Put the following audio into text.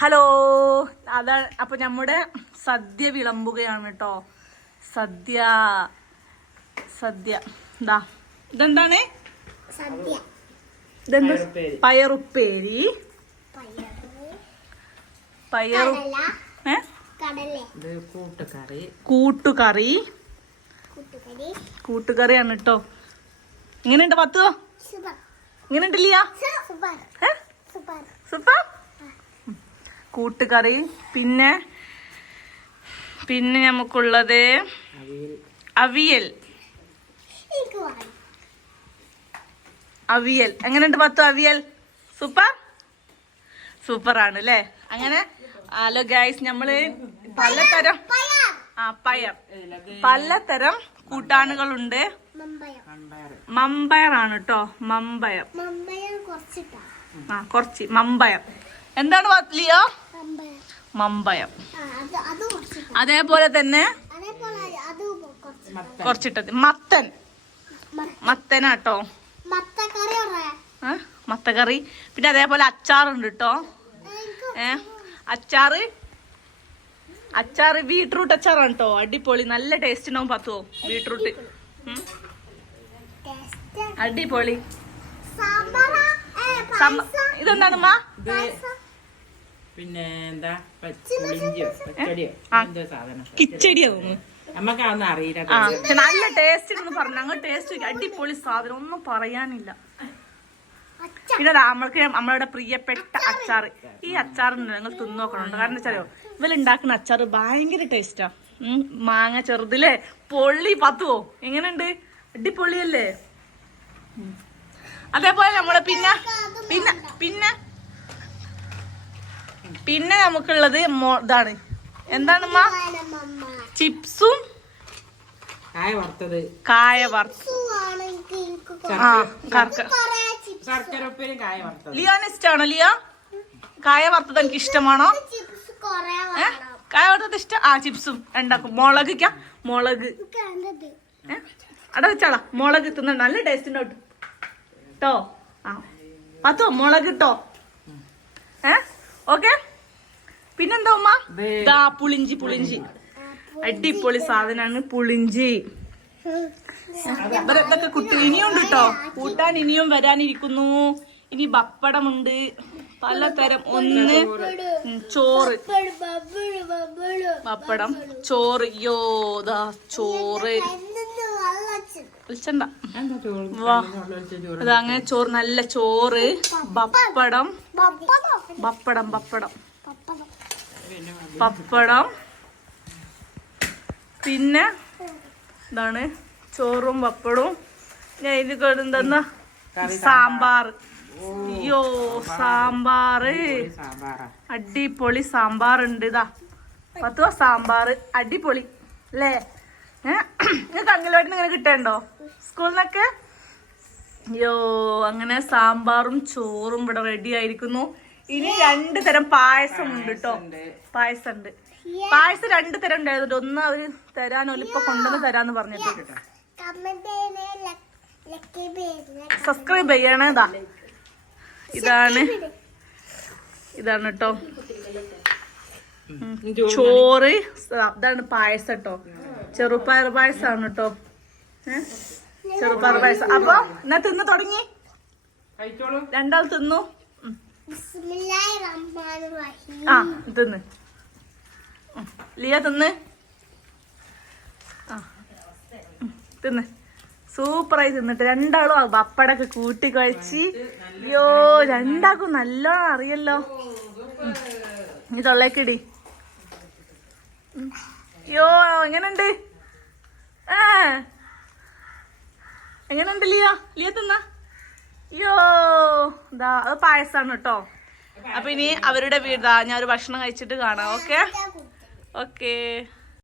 Hello, അതാ അപ്പൊ നമ്മുടെ സദ്യ വിളമ്പുകയാണ് കേട്ടോ. സദ്യ സദ്യ ഇതാ ഇതെന്താണ്? ഇതെന്താ? പയറുപ്പേരി. പയറു കൂട്ടുകറി. കൂട്ടുകറിയാണ് കേട്ടോ. എങ്ങനെയുണ്ട് പത്തോ? എങ്ങനെയുണ്ട് ലിയ? സൂപ്പർ. കൂട്ടുകറി. പിന്നെ പിന്നെ നമുക്കുള്ളത് അവിയൽ. അവിയൽ എങ്ങനെയുണ്ട് പത്തു? അവിയൽ സൂപ്പറാണ് അല്ലേ? അങ്ങനെ ഹലോ ഗൈസ്, നമ്മള് പലതരം പലതരം കൂട്ടാനുകളുണ്ട്. മമ്പയറാണ് കേട്ടോ. മമ്പയർ കുറച്ച് മമ്പയർ. എന്താണ് ലിയോ? മമ്പയം. അതേപോലെ തന്നെ കുറച്ചിട്ടത് മത്തനാട്ടോ. മത്തക്കറി. പിന്നെ അതേപോലെ അച്ചാറുണ്ട് കേട്ടോ. അച്ചാറ് ബീട്രൂട്ട് അച്ചാറാണ് കേട്ടോ. അടിപൊളി, നല്ല ടേസ്റ്റ് ഉണ്ടാവും പത്തുവോ. ബീട്രൂട്ട് അടിപൊളി. ഇതെന്താണ് മാ? പിന്നെ എന്താ കിച്ചടിയോ? നമ്മക്കൊന്നും അറിയില്ല. നല്ല ടേസ്റ്റ് എന്ന് പറഞ്ഞു. അങ്ങ് ടേസ്റ്റ് അടിപൊളി സാധനം, ഒന്നും പറയാനില്ല. പിന്നെ നമ്മളുടെ പ്രിയപ്പെട്ട അച്ചാറ്. ഈ അച്ചാറുണ്ട്, നിങ്ങൾ തിന്നോക്കണുണ്ട്. കാരണം വെച്ചാലോ, ഇവരുണ്ടാക്കുന്ന അച്ചാറ് ഭയങ്കര ടേസ്റ്റാ. മാങ്ങ ചെറുതില്ലേ, പൊള്ളി പത്തുവോ. എങ്ങനെയുണ്ട്? അടിപൊളിയല്ലേ? അതേപോലെ നമ്മള് പിന്നെ പിന്നെ പിന്നെ പിന്നെ നമുക്കുള്ളത് ഇതാണ്. എന്താണ് ചിപ്സും കായ വറുത്തത്. ലിയോന് ഇഷ്ടമാണോ? ലിയോ കായ വറുത്തത് എനിക്ക് ഇഷ്ടമാണോ? കായ വറുത്തത് ഇഷ്ടം. ചിപ്സും ഉണ്ടാക്കും. മുളക് അവിടെ വെച്ചാളാ. മുളക് തിന്നണ്ട, നല്ല ടേസ്റ്റ് ഉണ്ടാവും കേട്ടോ. പത്തോ മുളക് ഇട്ടോ. ഓക്കെ. പിന്നെന്താ ഉമ്മ? പുളിഞ്ചി അടിപൊളി സാധനാണ് പുളിഞ്ചി. ഇവരൊക്കെ കുട്ടി ഇനിയും ഉണ്ട് കേട്ടോ. കൂട്ടാൻ ഇനിയും വരാനിരിക്കുന്നു. ഇനി പപ്പടമുണ്ട് പലതരം. ഒന്ന് ചോറ്, പപ്പടം, ചോറ്. യോദാ ചോറ് വിളിച്ചണ്ട. അതങ്ങനെ ചോറ്, നല്ല ചോറ്, പപ്പടം പിന്നെ ഇതാണ് ചോറും പപ്പടവും. ഞാൻ ഇത് കേടുന്ന സാമ്പാർ. അയ്യോ സാമ്പാറ് അടിപൊളി സാമ്പാറുണ്ട്. ഇതാ പത്തുവ സാമ്പാർ അടിപൊളി അല്ലേ? നിങ്ങൾക്ക് അംഗൻവാടിന്ന് ഇങ്ങനെ കിട്ടണ്ടോ? സ്കൂളിൽ നിന്നൊക്കെ? അയ്യോ, അങ്ങനെ സാമ്പാറും ചോറും ഇവിടെ റെഡി ആയിരിക്കുന്നു. ഇനി 2 തരം പായസം ഉണ്ട് കേട്ടോ. പായസം 2 തരം ഉണ്ടായിരുന്നു. ഒന്ന് അവര് തരാനോ ഇപ്പൊ കൊണ്ടുവന്ന് തരാന്ന് പറഞ്ഞിട്ട്. സബ്സ്ക്രൈബ് ചെയ്യണേ. ഇതാണ് കേട്ടോ ചോറ്. ഇതാണ് പായസം കേട്ടോ. ചെറുപ്പയർ പായസമാണ് കേട്ടോ. ചെറുപ്പയർ പായസം. അപ്പൊ എന്നാ തിന്ന് തുടങ്ങി. രണ്ടാൾ തിന്നു. തിന്ന് ലിയ തിന്ന്. തിന്ന് സൂപ്പറായി തിന്നിട്ട് രണ്ടാളും പപ്പടൊക്കെ കൂട്ടി കഴിച്ച്. അയ്യോ, രണ്ടാൾക്കും നല്ലോണം അറിയല്ലോ. നീ തൊള്ളേക്കിടി. അയ്യോ, എങ്ങനെയുണ്ട്? എങ്ങനെയുണ്ട് ലിയ തിന്ന? അയ്യോ, അത് പായസാണ് കേട്ടോ. അപ്പൊ ഇനി അവരുടെ വീടാ ഞാൻ ഒരു ഭക്ഷണം കഴിച്ചിട്ട് കാണാം. ഓക്കെ.